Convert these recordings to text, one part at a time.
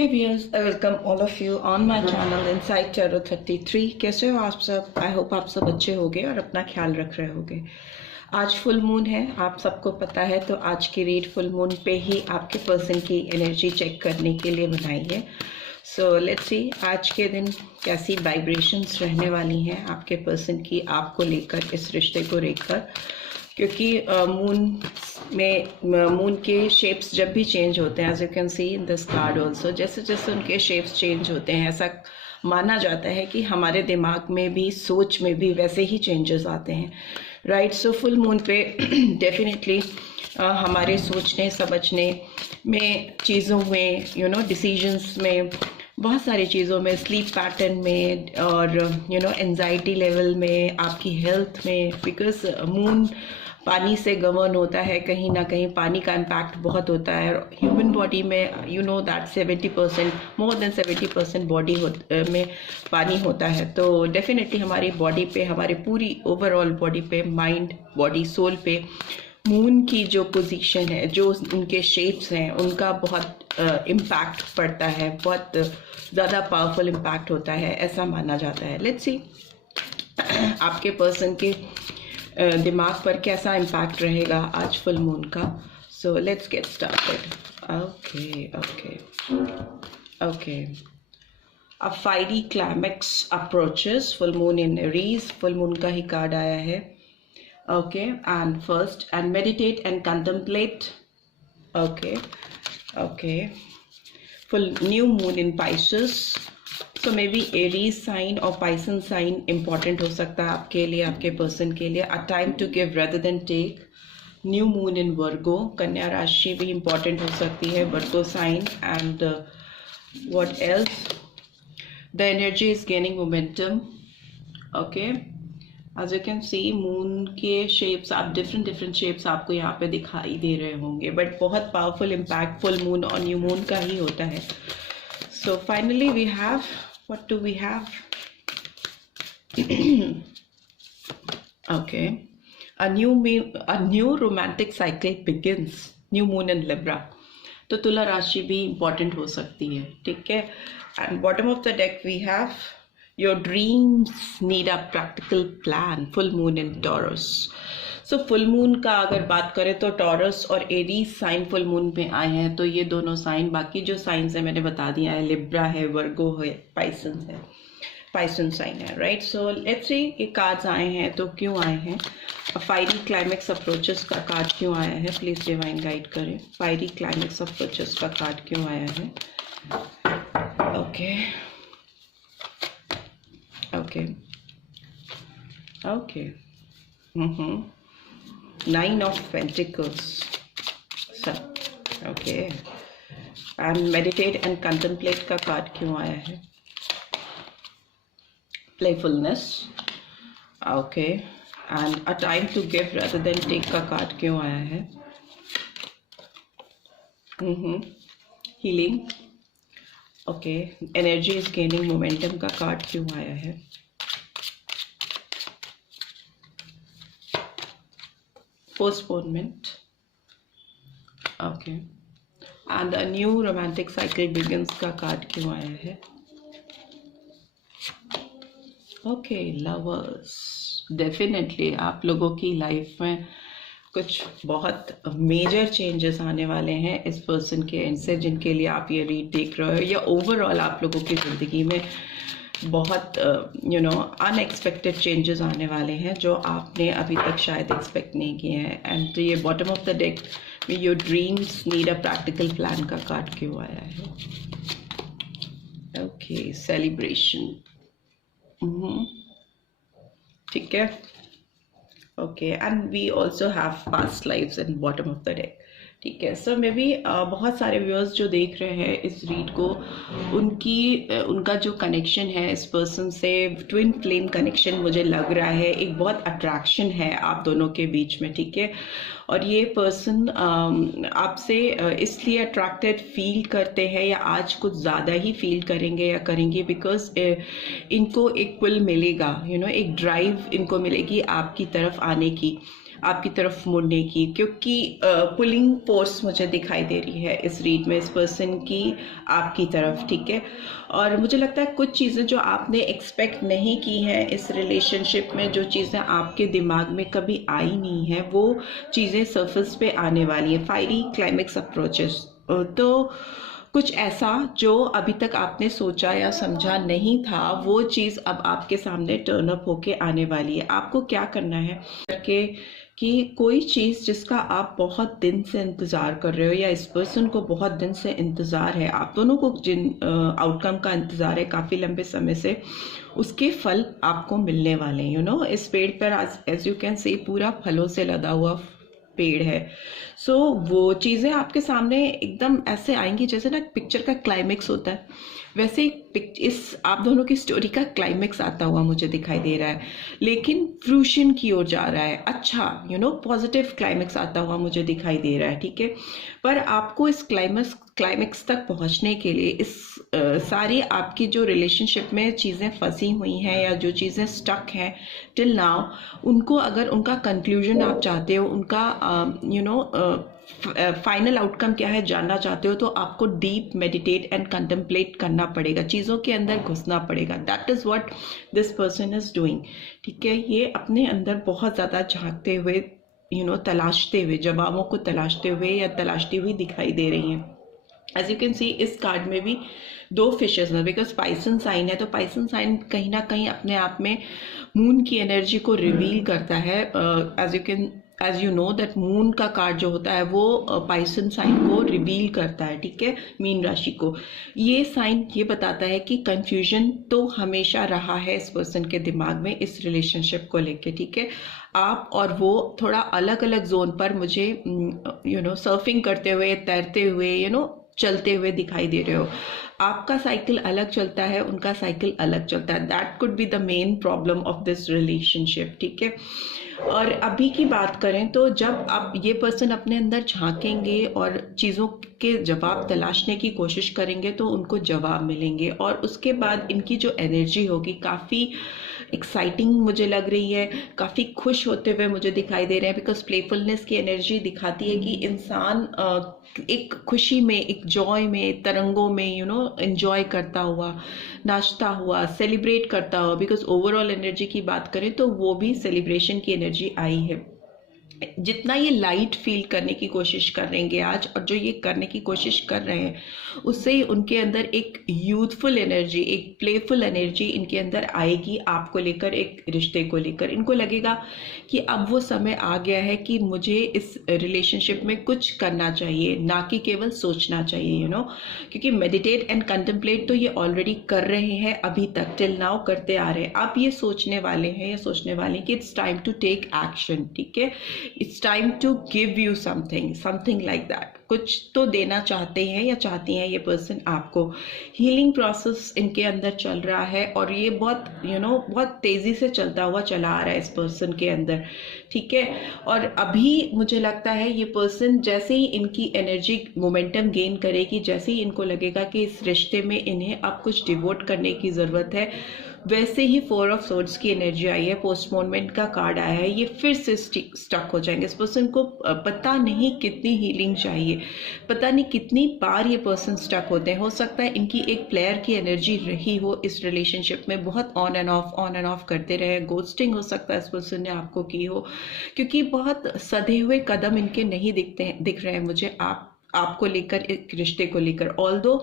Hey viewers, I welcome all of you on my channel Inside Tarot 33। कैसे हो आप सब? आई होप आप सब अच्छे होगे और अपना ख्याल रख रहे होगे। आज फुल मून है, आप सबको पता है, तो आज की रीड फुल मून पे ही आपके पर्सन की एनर्जी चेक करने के लिए बनाई है। सो लेट्स सी आज के दिन कैसी वाइब्रेशंस रहने वाली हैं आपके पर्सन की, आपको लेकर, इस रिश्ते को लेकर। क्योंकि मून के शेप्स जब भी चेंज होते हैं, as you can see in this card also, जैसे जैसे उनके शेप्स चेंज होते हैं, ऐसा माना जाता है कि हमारे दिमाग में भी, सोच में भी वैसे ही चेंजेस आते हैं, राइट। सो फुल मून पे डेफिनेटली हमारे सोचने समझने में, चीज़ों में, डिसीजंस में, बहुत सारी चीज़ों में, स्लीप पैटर्न में और एंजाइटी लेवल में, आपकी हेल्थ में, बिकॉज मून पानी से गवर्न होता है, कहीं ना कहीं पानी का इम्पैक्ट बहुत होता है। ह्यूमन बॉडी में दैट 70%, मोर देन 70% बॉडी में पानी होता है। तो डेफिनेटली हमारी बॉडी पे, हमारे पूरी ओवरऑल बॉडी पे, माइंड, बॉडी, सोल पे मून की जो पोजीशन है, जो उनके शेप्स हैं, उनका बहुत इम्पैक्ट पड़ता है, बहुत ज़्यादा पावरफुल इम्पैक्ट होता है, ऐसा माना जाता है। लेट्स सी आपके पर्सन के दिमाग पर कैसा इम्पैक्ट रहेगा आज फुल मून का। So let's get started. Okay a fiery climax approaches, full moon in Aries, full moon का ही कार्ड आया है। Okay and first, and meditate and contemplate. Okay full new moon in Pisces, so maybe Aries sign और Piscean sign important हो सकता है आपके लिए, आपके पर्सन के लिए। A time to give rather than take, new moon in Virgo, Kanya राशि भी इंपॉर्टेंट हो सकती है, Virgo sign. And what else, the energy is gaining momentum. Okay as you can see moon के शेप्स, आप डिफरेंट शेप्स आपको यहाँ पे दिखाई दे रहे होंगे, बट बहुत पावरफुल इम्पैक्ट फुल मून और न्यू मून का ही होता है। So finally we have, what do we have? Okay, a new romantic cycle begins, new moon in Libra। तो तुला राशि भी important हो सकती है, ठीक है। And bottom of the deck we have, your dreams need a practical plan, full moon in Taurus। So full moon का अगर बात करें तो टॉरस और एरीज साइन फुल मून में आए हैं, तो ये दोनों साइन, बाकी जो साइंस है मैंने बता दिया है, लिब्रा है, वर्गो है, पाइसन साइन है, राइट। सो लेट्स सी ये कार्ड्स आए हैं तो क्यों आए हैं। फायरी क्लाइमेक्स अप्रोचेस का कार्ड क्यों आया है, प्लीज डिवाइन गाइड करें। फायरी क्लाइमेक्स अप्रोचेस का कार्ड क्यों आया है। Okay Nine of Pentacles, okay and meditate and contemplate का कार्ड क्यों आया है। Playfulness, okay and a time to give rather than take का कार्ड क्यों आया है। Healing, okay energy is gaining momentum का कार्ड क्यों आया है। Postponement, okay and a new romantic cycle begins का कार्ड क्यों आया है। ओके लवर्स, डेफिनेटली आप लोगों की लाइफ में कुछ बहुत मेजर चेंजेस आने वाले हैं इस पर्सन के एंड से, जिनके लिए आप ये रीड देख रहे हो, या ओवरऑल आप लोगों की ज़िंदगी में बहुत अनएक्सपेक्टेड चेंजेस आने वाले हैं जो आपने अभी तक शायद एक्सपेक्ट नहीं किए हैं। एंड ये बॉटम ऑफ द डेक में your dreams need a practical plan का कार्ड क्यों आया है। ओके सेलिब्रेशन, ठीक है। Okay and we also have past lives in bottom of the deck, ठीक है। सो मे बी बहुत सारे व्यूअर्स जो देख रहे हैं इस रीड को, उनका जो कनेक्शन है इस पर्सन से, ट्विन फ्लेम कनेक्शन मुझे लग रहा है, एक बहुत अट्रैक्शन है आप दोनों के बीच में, ठीक है। और ये पर्सन आपसे इसलिए अट्रैक्टेड फील करते हैं, या आज कुछ ज़्यादा ही फील करेंगे या करेंगे, बिकॉज इनको एक पुल मिलेगा, एक ड्राइव इनको मिलेगी आपकी तरफ आने की। आपकी तरफ मुड़ने की, क्योंकि पुलिंग फोर्स मुझे दिखाई दे रही है इस रीड में इस पर्सन की आपकी तरफ, ठीक है। और मुझे लगता है कुछ चीज़ें जो आपने एक्सपेक्ट नहीं की हैं इस रिलेशनशिप में, जो चीज़ें आपके दिमाग में कभी आई नहीं है, वो चीज़ें सरफेस पे आने वाली है। फायरी क्लाइमेक्स अप्रोचेस, तो कुछ ऐसा जो अभी तक आपने सोचा या समझा नहीं था, वो चीज़ अब आपके सामने टर्न अप होके आने वाली है। आपको क्या करना है करके कि कोई चीज़ जिसका आप बहुत दिन से इंतज़ार कर रहे हो, या इस पर्सन को बहुत दिन से इंतज़ार है, आप दोनों को जिन आउटकम का इंतज़ार है काफ़ी लंबे समय से, उसके फल आपको मिलने वाले हैं। इस पेड़ पर एज यू कैन सी पूरा फलों से लदा हुआ पेड़ है। सो वो चीज़ें आपके सामने एकदम ऐसे आएंगी जैसे ना पिक्चर का क्लाइमेक्स होता है, वैसे इस आप दोनों की स्टोरी का क्लाइमेक्स आता हुआ मुझे दिखाई दे रहा है, लेकिन फ्रूशन की ओर जा रहा है। अच्छा पॉजिटिव क्लाइमेक्स आता हुआ मुझे दिखाई दे रहा है, ठीक है। पर आपको इस क्लाइमेक्स तक पहुंचने के लिए इस सारी आपकी जो रिलेशनशिप में चीज़ें फंसी हुई हैं या जो चीज़ें स्टक हैं टिल नाउ, उनको अगर उनका कंक्लूजन आप चाहते हो, उनका फाइनल आउटकम क्या है जानना चाहते हो, तो आपको डीप मेडिटेट एंड कंटेम्पलेट करना पड़ेगा, चीज़ों के अंदर घुसना पड़ेगा। That is what this person is doing, ठीक है। ये अपने अंदर बहुत ज़्यादा झांकते हुए तलाशते हुए, जवाबों को तलाशते हुए या तलाशती हुई दिखाई दे रही हैं। एज यू कैन सी इस कार्ड में भी 2 फिशेस हैं, बिकॉज पाइसन साइन है, तो पाइसन साइन कहीं ना कहीं अपने आप में मून की एनर्जी को रिवील करता है। As you know that moon का कार्ड जो होता है वो पाइसन साइन को रिवील करता है, ठीक है, मीन राशि को। ये साइन ये बताता है कि कंफ्यूजन तो हमेशा रहा है इस पर्सन के दिमाग में इस रिलेशनशिप को लेके, ठीक है। आप और वो थोड़ा अलग अलग जोन पर मुझे सर्फिंग करते हुए, तैरते हुए, चलते हुए दिखाई दे रहे हो। आपका साइकिल अलग चलता है, उनका साइकिल अलग चलता है। That could be the main problem of this relationship, ठीक है। और अभी की बात करें तो जब आप ये पर्सन अपने अंदर झांकेंगे और चीज़ों के जवाब तलाशने की कोशिश करेंगे तो उनको जवाब मिलेंगे, और उसके बाद इनकी जो एनर्जी होगी काफ़ी एक्साइटिंग मुझे लग रही है, काफ़ी खुश होते हुए मुझे दिखाई दे रहे हैं, बिकॉज प्लेफुलनेस की एनर्जी दिखाती है कि इंसान एक खुशी में, एक जॉय में, तरंगों में एंजॉय करता हुआ, नाचता हुआ, सेलिब्रेट करता हुआ, बिकॉज ओवरऑल एनर्जी की बात करें तो वो भी सेलिब्रेशन की एनर्जी आई है। जितना ये लाइट फील करने की कोशिश करेंगे आज, और जो ये करने की कोशिश कर रहे हैं, उससे ही उनके अंदर एक यूथफुल एनर्जी, एक प्लेफुल एनर्जी इनके अंदर आएगी आपको लेकर, एक रिश्ते को लेकर। इनको लगेगा कि अब वो समय आ गया है कि मुझे इस रिलेशनशिप में कुछ करना चाहिए, ना कि केवल सोचना चाहिए, क्योंकि मेडिटेट एंड कंटेम्पलेट तो ये ऑलरेडी कर रहे हैं, अभी तक टिल नाउ करते आ रहे हैं। अब ये सोचने वाले हैं या सोचने वाले हैं कि it's time to take action, ठीक है। It's time to give you something like that. कुछ तो देना चाहते हैं या चाहती हैं ये पर्सन आपको। हीलिंग प्रोसेस इनके अंदर चल रहा है, और ये बहुत बहुत तेजी से चलता हुआ चला आ रहा है इस पर्सन के अंदर, ठीक है। और अभी मुझे लगता है ये पर्सन जैसे ही इनकी एनर्जी मोमेंटम गेन करेगी, जैसे ही इनको लगेगा कि इस रिश्ते में इन्हें अब कुछ डिवोट करने की ज़रूरत है, वैसे ही 4 ऑफ सोर्ड्स की एनर्जी आई है, पोस्टपोनमेंट का कार्ड आया है, ये फिर से स्टक हो जाएंगे। इस पर्सन को पता नहीं कितनी हीलिंग चाहिए, पता नहीं कितनी बार ये पर्सन स्टक होते हैं। हो सकता है इनकी एक प्लेयर की एनर्जी रही हो इस रिलेशनशिप में, बहुत ऑन एंड ऑफ करते रहे। गोस्टिंग हो सकता है इस पर्सन ने आपको की हो, क्योंकि बहुत सधे हुए कदम इनके नहीं दिख रहे हैं मुझे आपको लेकर, एक रिश्ते को लेकर। ऑल्दो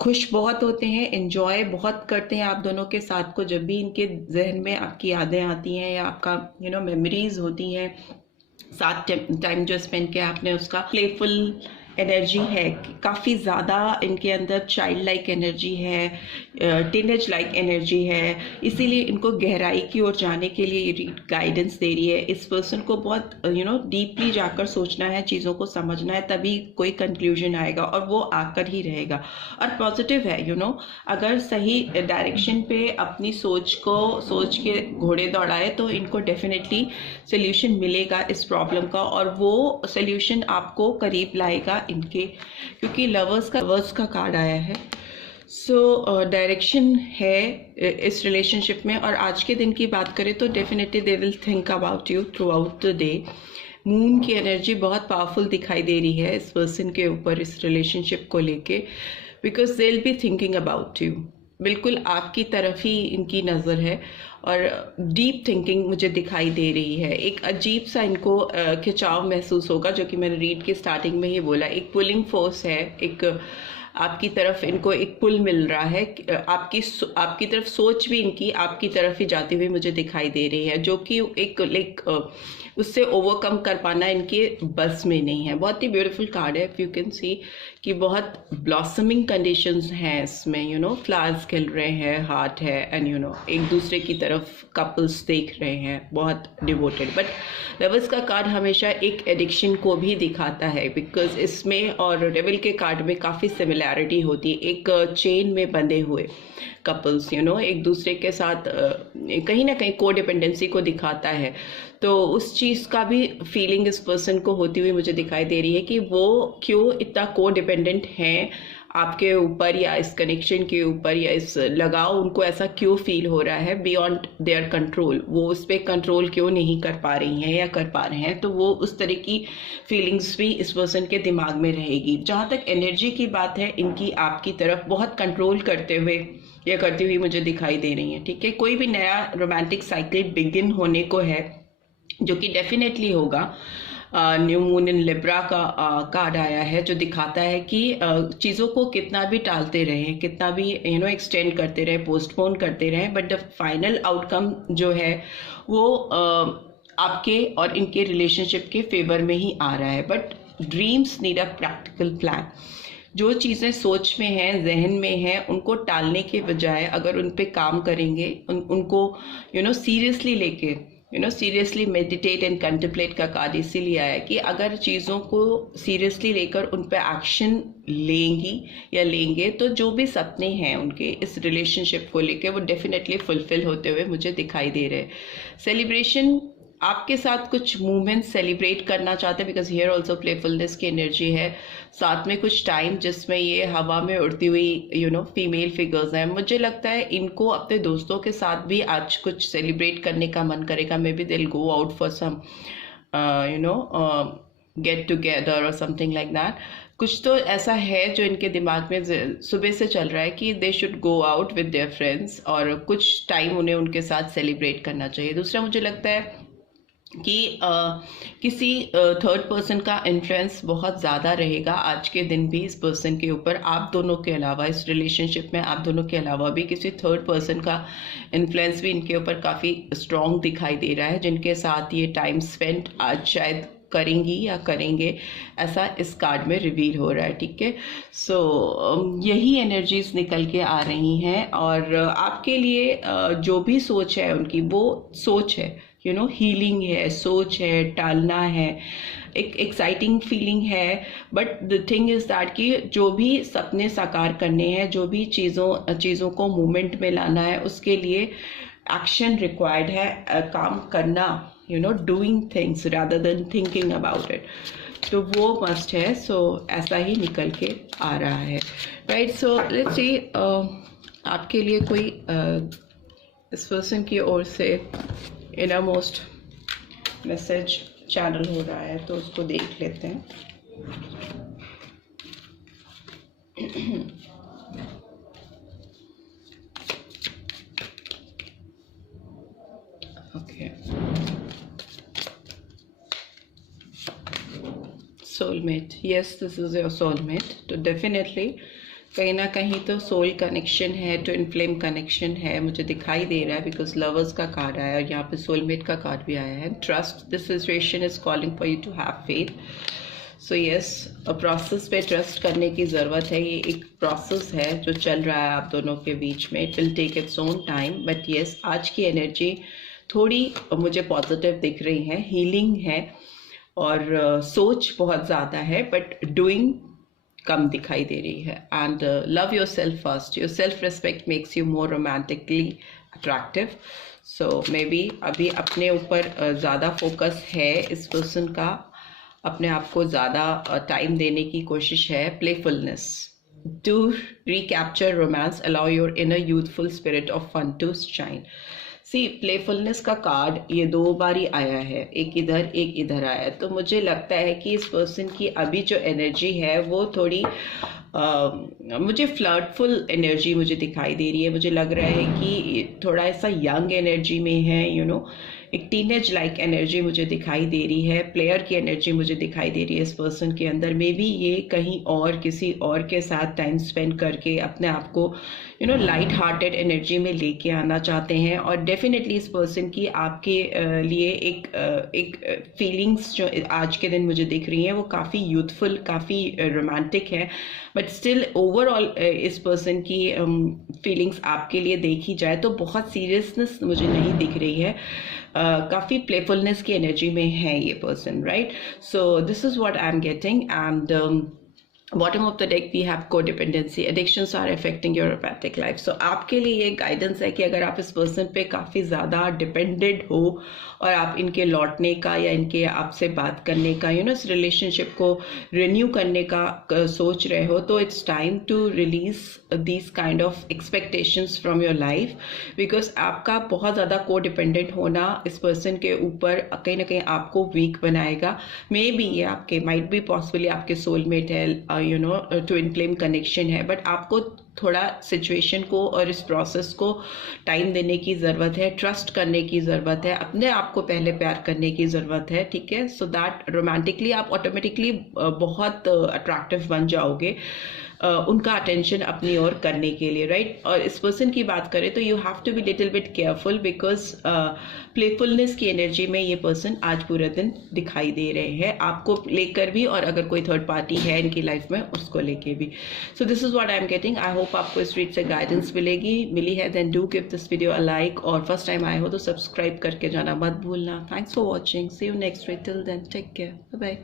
खुश बहुत होते हैं, एंजॉय बहुत करते हैं आप दोनों के साथ को, जब भी इनके जहन में आपकी यादें आती हैं या आपका मेमोरीज होती हैं, साथ टाइम जो स्पेंड किया आपने, उसका प्लेफुल एनर्जी है, काफ़ी ज़्यादा इनके अंदर चाइल्ड लाइक एनर्जी है, टीनेज लाइक एनर्जी है, इसीलिए इनको गहराई की ओर जाने के लिए ये गाइडेंस दे रही है। इस पर्सन को बहुत डीपली जाकर सोचना है, चीज़ों को समझना है, तभी कोई कंक्लूजन आएगा, और वो आकर ही रहेगा। और पॉजिटिव है, अगर सही डायरेक्शन पे अपनी सोच के घोड़े दौड़ाए तो इनको डेफिनेटली सोल्यूशन मिलेगा इस प्रॉब्लम का, और वो सोल्यूशन आपको करीब लाएगा इनके, क्योंकि लवर्स का कार्ड आया है। डायरेक्शन है इस रिलेशनशिप में। और आज के दिन की बात करें तो definitely they will think about you through out the day. Moon की एनर्जी बहुत पावरफुल दिखाई दे रही है इस पर्सन के ऊपर, इस रिलेशनशिप को लेके, because they will be thinking about you. बिल्कुल आपकी तरफ ही इनकी नज़र है और डीप थिंकिंग मुझे दिखाई दे रही है। एक अजीब सा इनको खिंचाव महसूस होगा, जो कि मैंने रीड की स्टार्टिंग में ही बोला। एक पुलिंग फोर्स है, एक आपकी तरफ इनको एक पुल मिल रहा है। आपकी तरफ सोच भी इनकी आपकी तरफ ही जाती हुई मुझे दिखाई दे रही है, जो कि एक उससे ओवरकम कर पाना इनके बस में नहीं है। बहुत ही ब्यूटीफुल कार्ड है, इफ यू कैन सी कि बहुत ब्लॉसमिंग कंडीशंस हैं इसमें, फ्लावर्स खिल रहे हैं, हार्ट है, एंड एक दूसरे की तरफ कपल्स देख रहे हैं, बहुत डिवोटेड। बट लवर्स का कार्ड हमेशा एक एडिक्शन को भी दिखाता है, बिकॉज इसमें और डेविल के कार्ड में काफ़ी सिमिलैरिटी होती है। एक चेन में बंधे हुए कपल्स एक दूसरे के साथ कहीं ना कहीं कोडिपेंडेंसी को दिखाता है। तो उस चीज़ का भी फीलिंग इस पर्सन को होती हुई मुझे दिखाई दे रही है कि वो क्यों इतना कोडिपेंडेंट हैं आपके ऊपर, या इस कनेक्शन के ऊपर, या इस लगाव उनको ऐसा क्यों फील हो रहा है बियॉन्ड देयर कंट्रोल। वो उस पर कंट्रोल क्यों नहीं कर पा रही हैं या कर पा रहे हैं, तो वो उस तरह की फीलिंग्स भी इस पर्सन के दिमाग में रहेगी। जहाँ तक एनर्जी की बात है, इनकी आपकी तरफ बहुत कंट्रोल करते हुए या करती हुई मुझे दिखाई दे रही है। ठीक है, कोई भी नया रोमांटिक साइकिल बिगिन होने को है, जो कि डेफिनेटली होगा। न्यू मून इन लिब्रा का कार्ड आया है, जो दिखाता है कि चीज़ों को कितना भी टालते रहें, कितना भी एक्सटेंड करते रहें, पोस्टपोन करते रहें, बट द फाइनल आउटकम जो है वो आपके और इनके रिलेशनशिप के फेवर में ही आ रहा है। But dreams need a practical plan. जो चीज़ें सोच में हैं, जहन में हैं, उनको टालने के बजाय अगर उन पे काम करेंगे, उनको सीरियसली लेके सीरियसली मेडिटेट एंड कंटेम्पलेट का कार्ड इसीलिए आया कि अगर चीज़ों को सीरियसली लेकर उन पे एक्शन लेंगी या लेंगे, तो जो भी सपने हैं उनके इस रिलेशनशिप को लेके, वो डेफिनेटली फुलफिल होते हुए मुझे दिखाई दे रहे हैं। सेलिब्रेशन, आपके साथ कुछ मूवमेंट सेलिब्रेट करना चाहते हैं, बिकॉज हियर ऑल्सो प्लेफुलनेस की एनर्जी है। साथ में कुछ टाइम जिसमें ये हवा में उड़ती हुई फीमेल फिगर्स हैं। मुझे लगता है इनको अपने दोस्तों के साथ भी आज कुछ सेलिब्रेट करने का मन करेगा। Maybe they will go out for some get together और समथिंग लाइक दैट। कुछ तो ऐसा है जो इनके दिमाग में सुबह से चल रहा है कि they should go out with their friends, और कुछ टाइम उन्हें उनके साथ सेलिब्रेट करना चाहिए। दूसरा, मुझे लगता है कि किसी थर्ड पर्सन का इन्फ्लुएंस बहुत ज़्यादा रहेगा आज के दिन भी इस पर्सन के ऊपर। आप दोनों के अलावा, इस रिलेशनशिप में आप दोनों के अलावा भी किसी थर्ड पर्सन का इन्फ्लुएंस भी इनके ऊपर काफ़ी स्ट्रॉन्ग दिखाई दे रहा है, जिनके साथ ये टाइम स्पेंड आज शायद करेंगी या करेंगे, ऐसा इस कार्ड में रिवील हो रहा है। ठीक है, सो यही एनर्जीज निकल के आ रही हैं। और आपके लिए जो भी सोच है उनकी, वो सोच है, हीलिंग है, सोच है, टालना है, एक एक्साइटिंग फीलिंग है। But the thing is that कि जो भी सपने साकार करने हैं, जो भी चीज़ों को मूवमेंट में लाना है, उसके लिए एक्शन रिक्वायर्ड है, काम करना, doing things rather than thinking about it, तो वो मस्ट है। सो ऐसा ही निकल के आ रहा है, राइट। सो लेट्स सी आपके लिए कोई इस पर्सन की ओर से इनर मोस्ट मैसेज चैनल हो रहा है, तो उसको देख लेते हैं। Okay, soulmate, yes this is your soulmate. तो डेफिनेटली कहीं ना कहीं तो सोल कनेक्शन है, ट्विन फ्लेम कनेक्शन है, मुझे दिखाई दे रहा है, बिकॉज लवर्स का कार्ड आया और यहाँ पे सोलमेट का कार्ड भी आया है। Trust, this situation is calling for you to have faith. So yes, process पे ट्रस्ट करने की ज़रूरत है। ये एक प्रोसेस है जो चल रहा है आप दोनों के बीच में। It will take its own time, but yes, आज की एनर्जी थोड़ी मुझे पॉजिटिव दिख रही है, हीलिंग है, और सोच बहुत ज़्यादा है, बट डूइंग कम दिखाई दे रही है। And love your self first. Your self respect makes you more romantically attractive. So may be अभी अपने ऊपर ज़्यादा फोकस है इस पर्सन का, अपने आप को ज़्यादा टाइम देने की कोशिश है। Playfulness, to recapture romance, allow your inner youthful spirit of fun to shine. See playfulness का कार्ड ये 2 बार ही आया है, एक इधर आया है, तो मुझे लगता है कि इस पर्सन की अभी जो एनर्जी है वो थोड़ी मुझे फ्लर्टफुल एनर्जी मुझे दिखाई दे रही है। मुझे लग रहा है कि थोड़ा ऐसा यंग एनर्जी में है, एक टीनेज लाइक एनर्जी मुझे दिखाई दे रही है, प्लेयर की एनर्जी मुझे दिखाई दे रही है इस पर्सन के अंदर। मे बी ये कहीं और किसी और के साथ टाइम स्पेंड करके अपने आप को लाइट हार्टेड एनर्जी में लेके आना चाहते हैं, और डेफिनेटली इस पर्सन की आपके लिए एक फीलिंग्स जो आज के दिन मुझे दिख रही हैं वो काफ़ी यूथफुल, काफ़ी रोमांटिक है, बट स्टिल ओवरऑल इस पर्सन की फीलिंग्स आपके लिए देखी जाए तो बहुत सीरियसनेस मुझे नहीं दिख रही है। काफ़ी प्लेफुलनेस की एनर्जी में है ये person, right? So this is what I am getting. And bottom of the deck we have codependency, addictions are affecting your romantic life. So आपके लिए ये गाइडेंस है कि अगर आप इस पर्सन पे काफ़ी ज़्यादा डिपेंडेंट हो और आप इनके लौटने का या इनके आपसे बात करने का इस रिलेशनशिप को रिन्यू करने का सोच रहे हो, तो it's time to release these kind of expectations from your life, because आपका बहुत ज़्यादा कोडिपेंडेंट होना इस पर्सन के ऊपर कहीं ना कहीं आपको वीक बनाएगा। मे बी ये आपके माइट बी पॉसिबली आपके सोलमेट है, ट्विन फ्लेम कनेक्शन है, बट आपको थोड़ा सिचुएशन को और इस प्रोसेस को टाइम देने की ज़रूरत है, ट्रस्ट करने की ज़रूरत है, अपने आप को पहले प्यार करने की ज़रूरत है, ठीक है? सो दैट रोमांटिकली आप ऑटोमेटिकली बहुत अट्रैक्टिव बन जाओगे उनका अटेंशन अपनी ओर करने के लिए, राइट? और इस पर्सन की बात करें तो you have to be little bit careful, because playfulness की एनर्जी में ये पर्सन आज पूरे दिन दिखाई दे रहे हैं, आपको लेकर भी और अगर कोई थर्ड पार्टी है इनकी लाइफ में उसको लेके भी। So this is what I am getting. I hope आपको इस रीड से गाइडेंस मिली है, then do give this video a like, और फर्स्ट टाइम आए हो तो सब्सक्राइब करके जाना मत भूलना। Thanks for watching, see you next week, till then take care, bye bye.